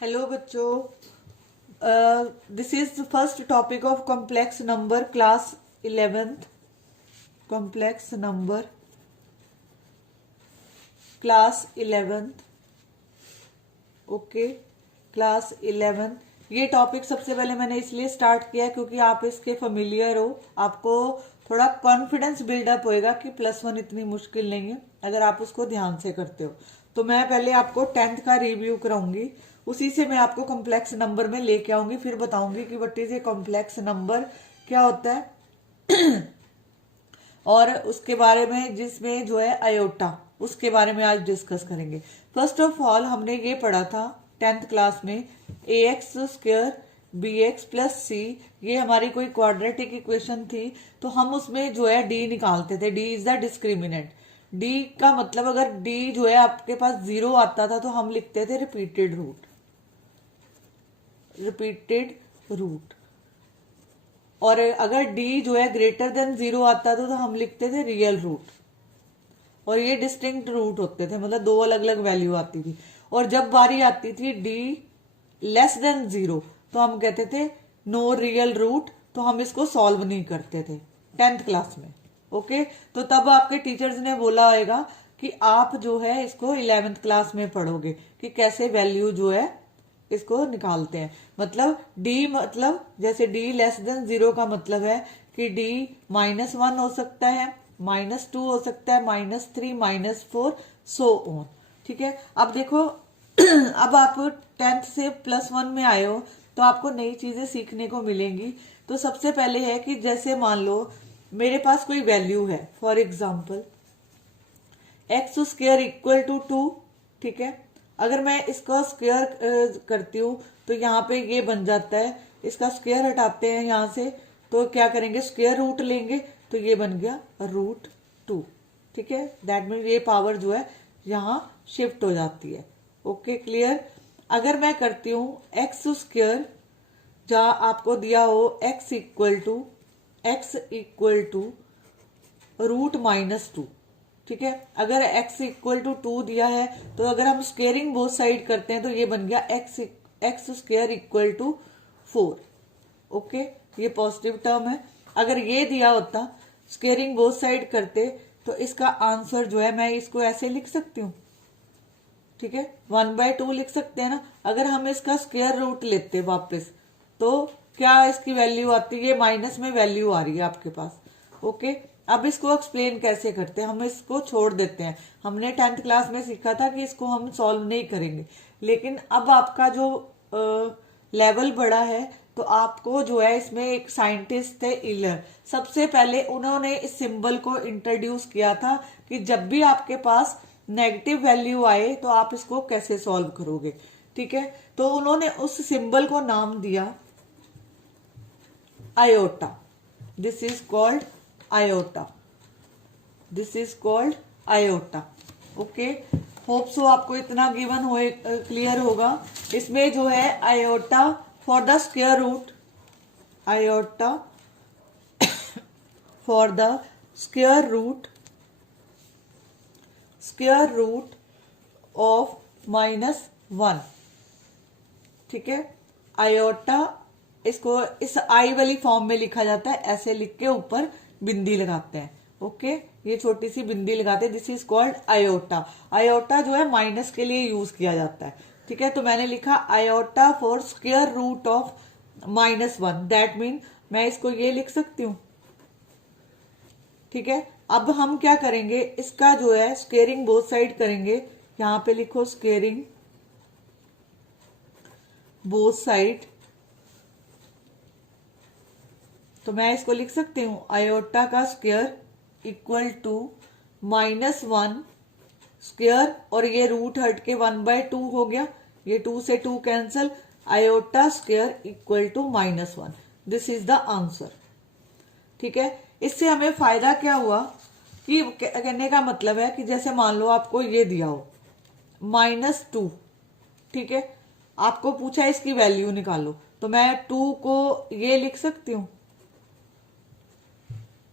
Hello बच्चों, this is first topic of complex number class 11th। Complex number class 11th। Okay, class 11th। ये topic सबसे पहले मैंने इसलिए स्टार्ट किया क्योंकि आप इसके फेमिलियर हो, आपको थोड़ा कॉन्फिडेंस बिल्डअप होएगा कि +1 इतनी मुश्किल नहीं है अगर आप उसको ध्यान से करते हो। तो मैं पहले आपको 10th का रिव्यू कराऊंगी, उसी से मैं आपको कॉम्प्लेक्स नंबर में लेके आऊंगी, फिर बताऊंगी कि what is a complex number, क्या होता है और उसके बारे में जिसमें जो है आयोटा, उसके बारे में आज डिस्कस करेंगे। फर्स्ट ऑफ ऑल हमने ये पढ़ा था 10th क्लास में, ए एक्स स्क्र बी एक्स प्लस सी, ये हमारी कोई क्वाड्रेटिक इक्वेशन थी। तो हम उसमें जो है डी निकालते थे, D is the discriminant. D का मतलब अगर डी जो है आपके पास 0 आता था तो हम लिखते थे रिपीटेड रूट, रिपीटेड रूट। और अगर डी जो है ग्रेटर देन 0 आता था तो हम लिखते थे रियल रूट। और ये डिस्टिंक्ट रूट होते थे, मतलब दो अलग अलग वैल्यू आती थी। और जब बारी आती थी डी लेस देन 0 तो हम कहते थे नो रियल रूट, तो हम इसको सॉल्व नहीं करते थे 10th क्लास में। ओके, तो तब आपके टीचर्स ने बोला होगा कि आप जो है इसको 11th क्लास में पढ़ोगे कि कैसे वैल्यू जो है इसको निकालते हैं। मतलब डी, मतलब जैसे डी लेस देन 0 का मतलब है कि डी -1 हो सकता है, -2 हो सकता है, -3, -4, सो ऑन। ठीक है, अब देखो अब आप 10th से +1 में आए हो तो आपको नई चीजें सीखने को मिलेंगी। तो सबसे पहले है कि जैसे मान लो मेरे पास कोई वैल्यू है, फॉर एग्जाम्पल x² = 2। ठीक है, अगर मैं इसका स्क्वायर करती हूँ तो यहाँ पे ये बन जाता है, इसका स्क्वायर हटाते हैं यहाँ से तो क्या करेंगे, स्क्वायर रूट लेंगे तो ये बन गया √2। ठीक है, दैट मीन ये पावर जो है यहाँ शिफ्ट हो जाती है। Okay, clear. अगर मैं करती हूँ x², जहाँ आपको दिया हो x = √-2। ठीक है, अगर x = 2 दिया है तो अगर हम स्क्वेयरिंग बोथ साइड करते हैं तो ये बन गया x² = 4। ओके, ये पॉजिटिव टर्म है। अगर ये दिया होता स्क्वेयरिंग बोथ साइड करते तो इसका आंसर जो है मैं इसको ऐसे लिख सकती हूँ। ठीक है, 1/2 लिख सकते हैं ना। अगर हम इसका स्क्वायर रूट लेते वापस तो क्या इसकी वैल्यू आती है, माइनस में वैल्यू आ रही है आपके पास। ओके, अब इसको एक्सप्लेन कैसे करते हैं, हम इसको छोड़ देते हैं। हमने 10th क्लास में सीखा था कि इसको हम सॉल्व नहीं करेंगे, लेकिन अब आपका जो लेवल बढ़ा है तो आपको जो है, इसमें एक साइंटिस्ट थे इलर, सबसे पहले उन्होंने इस सिंबल को इंट्रोड्यूस किया था कि जब भी आपके पास नेगेटिव वैल्यू आए तो आप इसको कैसे सॉल्व करोगे। ठीक है, तो उन्होंने उस सिंबल को नाम दिया iota. This is called iota, this is called iota. Okay, hope so आपको इतना गिवन हो, क्लियर होगा। इसमें जो है iota for the square root, iota for the square root of -1। ठीक है, आयोटा इसको इस आई वाली फॉर्म में लिखा जाता है, ऐसे लिख के ऊपर बिंदी लगाते हैं। ओके, ये छोटी सी बिंदी लगाते हैं, this is called iota. Iota जो है माइनस के लिए यूज किया जाता है। ठीक है, तो मैंने लिखा iota for square root of -1, that mean मैं इसको ये लिख सकती हूँ। ठीक है, अब हम क्या करेंगे, इसका जो है स्क्वेयरिंग बोथ साइड करेंगे। यहां पे लिखो स्क्वेयरिंग बोथ साइड, तो मैं इसको लिख सकती हूँ आयोटा का स्क्वायर इक्वल टू -1 स्क्वायर, और ये रूट हट के 1/2 हो गया, ये 2 से 2 cancel, iota square equal to -1। This is the answer. ठीक है, इससे हमें फायदा क्या हुआ कि कहने का मतलब है कि जैसे मान लो आपको ये दिया हो -2। ठीक है, आपको पूछा इसकी वैल्यू निकालो, तो मैं 2 को ये लिख सकती हूँ।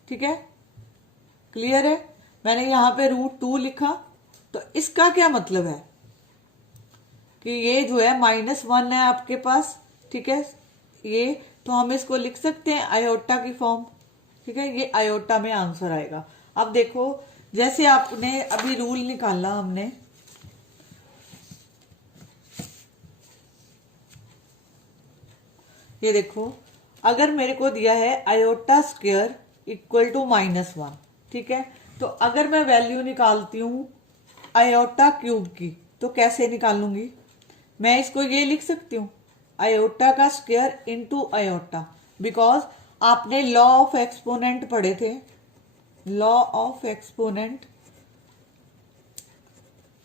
ठीक है, क्लियर है। मैंने यहां पे √2 लिखा, तो इसका क्या मतलब है कि ये जो है -1 है आपके पास, ठीक है ये, तो हम इसको लिख सकते हैं आयोटा की फॉर्म, ठीक है, ये आयोटा में आंसर आएगा। अब देखो जैसे आपने अभी रूल निकाला हमने, ये देखो अगर मेरे को दिया है आयोटा स्क्वायर इक्वल टू -1, ठीक है, तो अगर मैं वैल्यू निकालती हूं आयोटा क्यूब की तो कैसे निकालूंगी, मैं इसको ये लिख सकती हूँ आयोटा का स्क्वायर इनटू आयोटा, बिकॉज आपने लॉ ऑफ एक्सपोनेंट पढ़े थे, लॉ ऑफ एक्सपोनेंट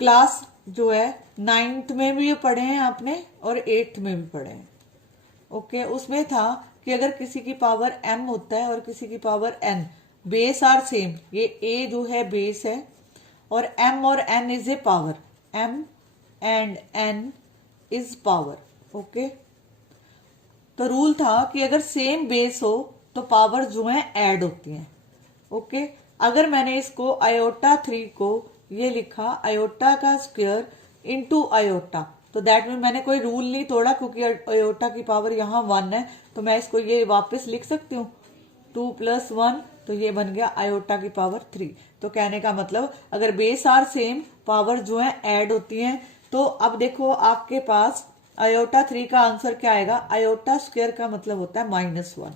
क्लास जो है 9th में भी पढ़े हैं आपने और 8th में भी पढ़े हैं। ओके, उसमें था कि अगर किसी की पावर m होता है और किसी की power n, base are same, ये a जो है बेस है और m और n is a power, m and n is power. Okay, तो रूल था कि अगर सेम बेस हो तो पावर जो है ऐड होती हैं। ओके, अगर मैंने इसको आयोटा 3 को ये लिखा आयोटा का स्क्वायर इनटू आयोटा, तो दैट मीन मैंने कोई रूल नहीं तोड़ा, क्योंकि आयोटा की पावर यहाँ 1 है, तो मैं इसको ये वापस लिख सकती हूँ 2 + 1, तो ये बन गया आयोटा की पावर 3। तो कहने का मतलब अगर बेस आर सेम, पावर जो है ऐड होती हैं। तो अब देखो आपके पास आयोटा 3 का आंसर क्या आएगा, आयोटा स्क्वायर का मतलब होता है -1,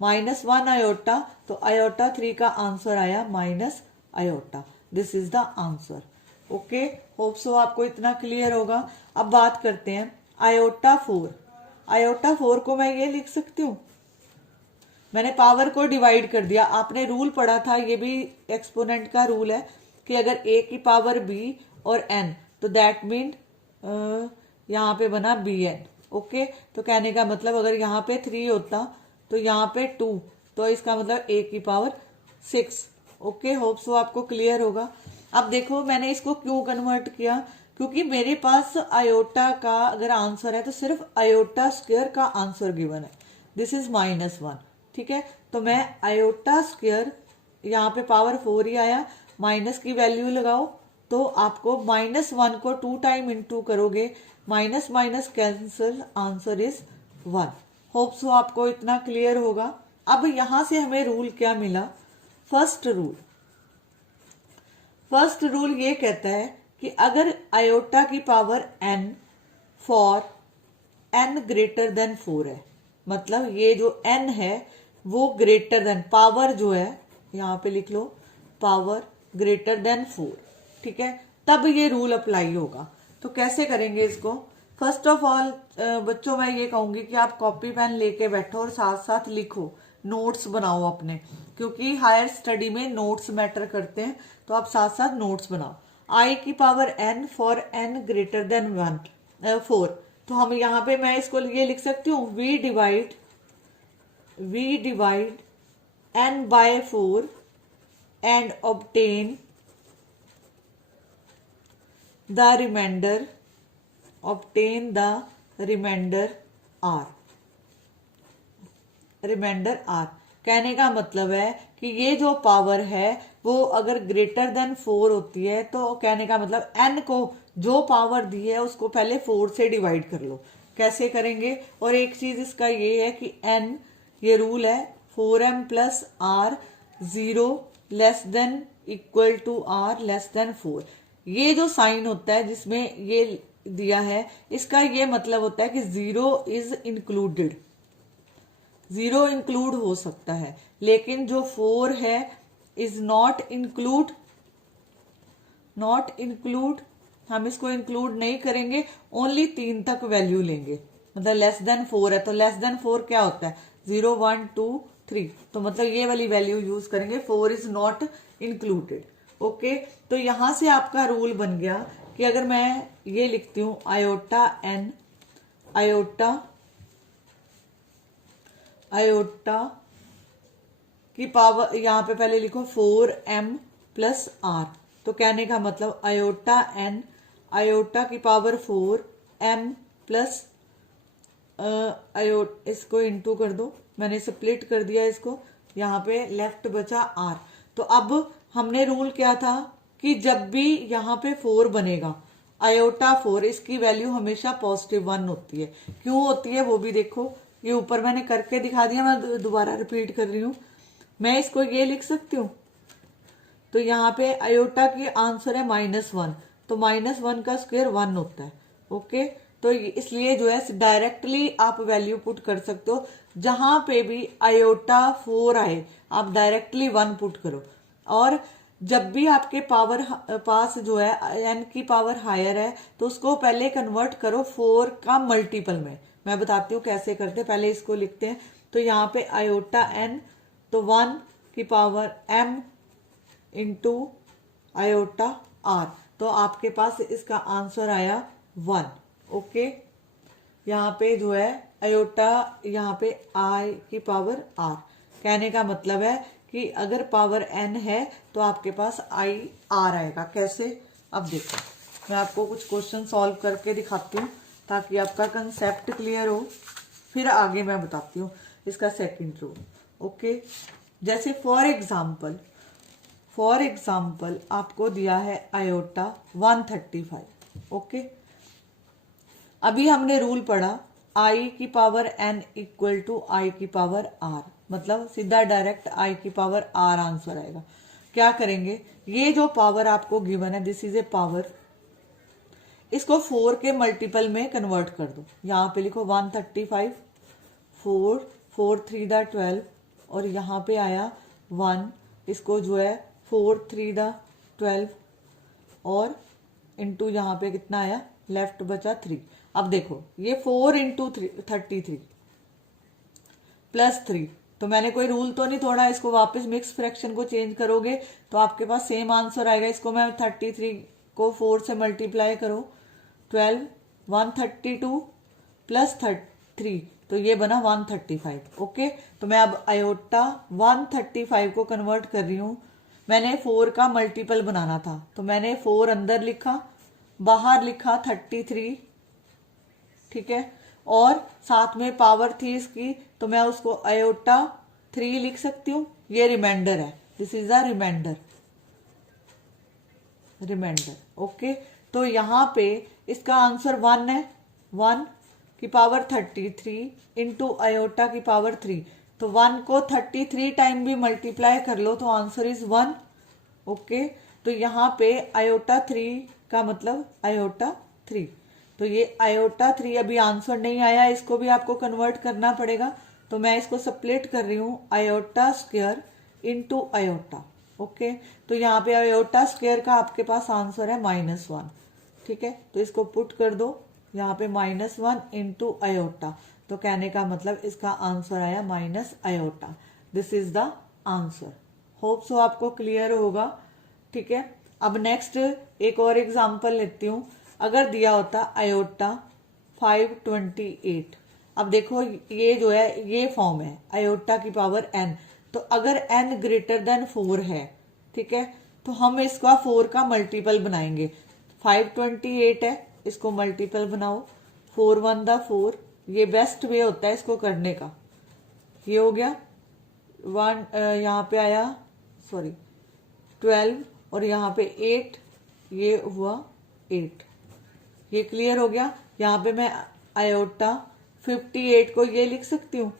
-1 आयोटा, तो आयोटा 3 का आंसर आया minus iota, this is the answer. Okay, hope so आपको इतना क्लियर होगा। अब बात करते हैं आयोटा 4। आयोटा 4 को मैं ये लिख सकती हूँ, मैंने पावर को डिवाइड कर दिया, आपने रूल पढ़ा था, ये भी एक्सपोनेंट का रूल है कि अगर a की पावर b और n, तो दैट मीन यहाँ पे बना bn। ओके, तो कहने का मतलब अगर यहाँ पे 3 होता तो यहाँ पे 2, तो इसका मतलब a की पावर 6। ओके, होप सो आपको क्लियर होगा। अब देखो मैंने इसको क्यों कन्वर्ट किया, क्योंकि मेरे पास आयोटा का अगर आंसर है तो सिर्फ आयोटा स्क्वायर का आंसर गिवन है, दिस इज -1, ठीक है, तो मैं आयोटा स्क्वायर, यहाँ पे पावर 4 ही आया, माइनस की वैल्यू लगाओ तो आपको -1 को 2 टाइम इंटू करोगे, minus minus cancel, answer is 1। Hope so आपको इतना क्लियर होगा। अब यहां से हमें रूल क्या मिला, फर्स्ट रूल ये कहता है कि अगर आयोटा की power n for n greater than 4 है, मतलब ये जो n है वो ग्रेटर देन, पावर जो है यहाँ पे लिख लो पावर ग्रेटर देन 4, ठीक है, तब ये रूल अप्लाई होगा। तो कैसे करेंगे इसको, फर्स्ट ऑफ ऑल बच्चों मैं ये कहूंगी कि आप कॉपी पेन लेके बैठो और साथ साथ लिखो, नोट्स बनाओ अपने, क्योंकि हायर स्टडी में नोट्स मैटर करते हैं, तो आप साथ साथ नोट्स बनाओ। आई की power n for n greater than 4, तो हम यहाँ पे मैं इसको ये लिख सकती हूँ we divide n by 4 and obtain the remainder r। कहने का मतलब है कि ये जो पावर है वो अगर ग्रेटर देन 4 होती है, तो कहने का मतलब n को जो पावर दी है उसको पहले 4 से डिवाइड कर लो। कैसे करेंगे, और एक चीज इसका ये है कि n, ये रूल है 4m + r 0 less than equal to r less than 4। ये जो साइन होता है जिसमें ये दिया है, इसका ये मतलब होता है कि 0 इज इंक्लूडेड, 0 इंक्लूड हो सकता है, लेकिन जो 4 है इज नॉट इंक्लूड, हम इसको इंक्लूड नहीं करेंगे, ओनली 3 तक वैल्यू लेंगे, मतलब लेस देन 4 है तो लेस देन 4 क्या होता है 0 1 2 3, तो मतलब ये वाली वैल्यू यूज करेंगे, 4 इज नॉट इंक्लूडेड। ओके, तो यहां से आपका रूल बन गया कि अगर मैं ये लिखती हूं आयोटा की पावर, यहाँ पे पहले लिखो 4m + r, तो कहने का मतलब आयोटा की पावर 4m प्लस इसको इंटू कर दो, मैंने स्प्लिट कर दिया इसको, यहाँ पे लेफ्ट बचा r। तो अब हमने रूल क्या था कि जब भी यहाँ पे 4 बनेगा, आयोटा 4, इसकी वैल्यू हमेशा +1 होती है। क्यों होती है वो भी देखो, ये ऊपर मैंने करके दिखा दिया, मैं दोबारा रिपीट कर रही हूँ। मैं इसको ये लिख सकती हूँ, तो यहाँ पे आयोटा की आंसर है -1, तो -1 का स्क्वायर 1 होता है। ओके, तो इसलिए जो है डायरेक्टली आप वैल्यू पुट कर सकते हो, जहां पे भी आयोटा 4 आए आप डायरेक्टली 1 पुट करो। और जब भी आपके पावर पास जो है n की पावर हायर है तो उसको पहले कन्वर्ट करो 4 का मल्टीपल में। मैं बताती हूँ कैसे करते हैं, पहले इसको लिखते हैं। तो यहाँ पे आयोटा n, तो 1 की power m into iota r, तो आपके पास इसका आंसर आया 1। ओके, यहाँ पे जो है आयोटा, यहाँ पे i की पावर r, कहने का मतलब है कि अगर पावर n है तो आपके पास i r आएगा। कैसे, अब देखो मैं आपको कुछ क्वेश्चन सॉल्व करके दिखाती हूँ ताकि आपका कंसेप्ट क्लियर हो, फिर आगे मैं बताती हूँ इसका सेकंड रूल। ओके, जैसे फॉर एग्जाम्पल आपको दिया है आयोटा 135। ओके, अभी हमने रूल पढ़ा i की power n equal to i की पावर r, मतलब सीधा डायरेक्ट i की पावर r आंसर आएगा। क्या करेंगे, ये जो पावर आपको गिवन है, दिस इज ए पावर, इसको 4 के मल्टीपल में कन्वर्ट कर दो। यहाँ पे लिखो 135, 4 4 3 दा 12, और यहाँ पे आया 1, इसको जो है 4 3 दा 12, और इंटू यहाँ पे कितना आया, लेफ्ट बचा 3। अब देखो ये 4 इंटू 33 प्लस 3, तो मैंने कोई रूल तो नहीं तोड़ा, इसको वापस मिक्स फ्रैक्शन को चेंज करोगे तो आपके पास सेम आंसर आएगा। इसको मैं 33 को 4 से मल्टीप्लाई करो, 12 132 प्लस 3, तो ये बना 135। ओके, तो मैं अब आयोटा 135 को कन्वर्ट कर रही हूँ। मैंने 4 का मल्टीपल बनाना था, तो मैंने 4 अंदर लिखा, बाहर लिखा 33, ठीक है, और साथ में पावर थी इसकी, तो मैं उसको आयोटा 3 लिख सकती हूँ। ये रिमाइंडर है, this is a reminder. Okay, तो यहाँ पे इसका आंसर 1 है, 1 की पावर 33 इंटू आयोटा की पावर 3, तो 1 को 33 टाइम भी मल्टीप्लाई कर लो तो आंसर इज 1। ओके, तो यहाँ पे आयोटा 3 का मतलब आयोटा 3, तो ये आयोटा 3 अभी आंसर नहीं आया, इसको भी आपको कन्वर्ट करना पड़ेगा। तो मैं इसको सप्लेट कर रही हूँ, iota square into iota. Okay, तो यहाँ पे आयोटा स्क्वायर का आपके पास आंसर है -1, ठीक है, तो इसको पुट कर दो यहाँ पे -1 इंटू आयोटा, तो कहने का मतलब इसका आंसर आया minus iota. This is the answer. Hope so आपको क्लियर होगा, ठीक है। अब नेक्स्ट एक और एग्जांपल लेती हूँ। अगर दिया होता आयोटा 528, अब देखो ये जो है ये फॉर्म है आयोटा की पावर n, तो अगर n ग्रेटर देन 4 है, ठीक है, तो हम इसका 4 का मल्टीपल बनाएंगे। 528 है, इसको मल्टीपल बनाओ, 4 1 दा 4, ये बेस्ट वे होता है इसको करने का। ये हो गया 1, यहाँ पे आया 12, और यहाँ पे 8, ये हुआ 8। ये क्लियर हो गया। यहाँ पे मैं आयोटा 58 को ये लिख सकती हूँ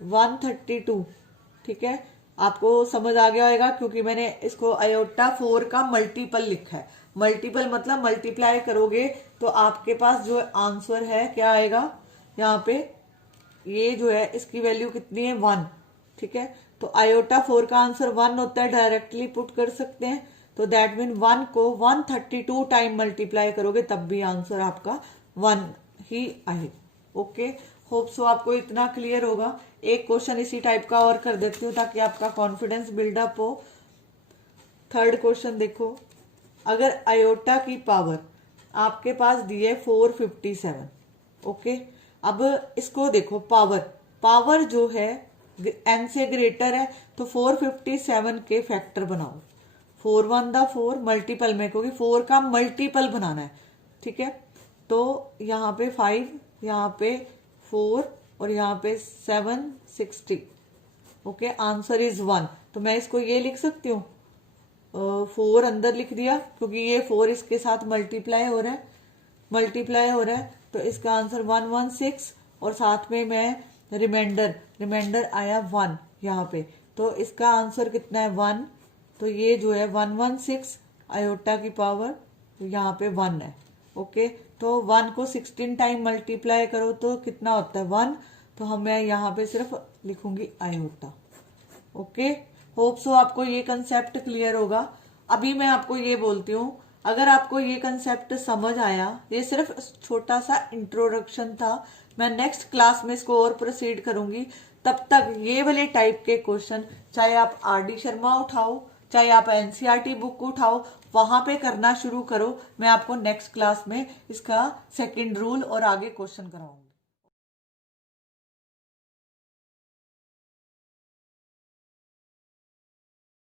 132, ठीक है, आपको समझ आ गया होगा क्योंकि मैंने इसको आयोटा 4 का मल्टीपल लिखा है। मल्टीपल मतलब मल्टीप्लाई करोगे तो आपके पास जो आंसर है क्या आएगा, यहाँ पे ये जो है इसकी वैल्यू कितनी है 1, ठीक है, तो आयोटा 4 का आंसर 1 होता है, डायरेक्टली पुट कर सकते हैं। तो दैट मीन 1 को 132 टाइम मल्टीप्लाई करोगे तब भी आंसर आपका 1 ही आए। ओके, होप सो आपको इतना क्लियर होगा। एक क्वेश्चन इसी टाइप का और कर देती हूँ ताकि आपका कॉन्फिडेंस बिल्डअप हो। थर्ड क्वेश्चन देखो, अगर आयोटा की पावर आपके पास दी है 457, ओके, अब इसको देखो पावर जो है n से ग्रेटर है, तो 457 के फैक्टर बनाओ। 4 1 दा 4 मल्टीपल में, क्योंकि 4 का मल्टीपल बनाना है, ठीक है, तो यहाँ पे 5, यहाँ पे 4 और यहाँ पे 760। ओके, आंसर इज 1, तो मैं इसको ये लिख सकती हूँ 4 अंदर लिख दिया क्योंकि ये 4 इसके साथ मल्टीप्लाई हो रहा है, तो इसका आंसर 116 और साथ में मैं रिमाइंडर आया 1 यहाँ पे, तो इसका आंसर कितना है 1, तो ये जो है 116 आयोटा की पावर यहाँ पे 1 है। ओके, तो 1 को 16 टाइम मल्टीप्लाई करो तो कितना होता है 1, तो मैं यहाँ पे सिर्फ लिखूंगी आयोटा। ओके, होप सो आपको ये कंसेप्ट क्लियर होगा। अभी मैं आपको ये बोलती हूँ, अगर आपको ये कंसेप्ट समझ आया, ये सिर्फ छोटा सा इंट्रोडक्शन था, मैं नेक्स्ट क्लास में इसको और प्रोसीड करूंगी। तब तक ये वाले टाइप के क्वेश्चन चाहे आप RD शर्मा उठाओ, चाहे आप NCERT बुक उठाओ, वहां पे करना शुरू करो। मैं आपको नेक्स्ट क्लास में इसका सेकंड रूल और आगे क्वेश्चन कराऊंगी।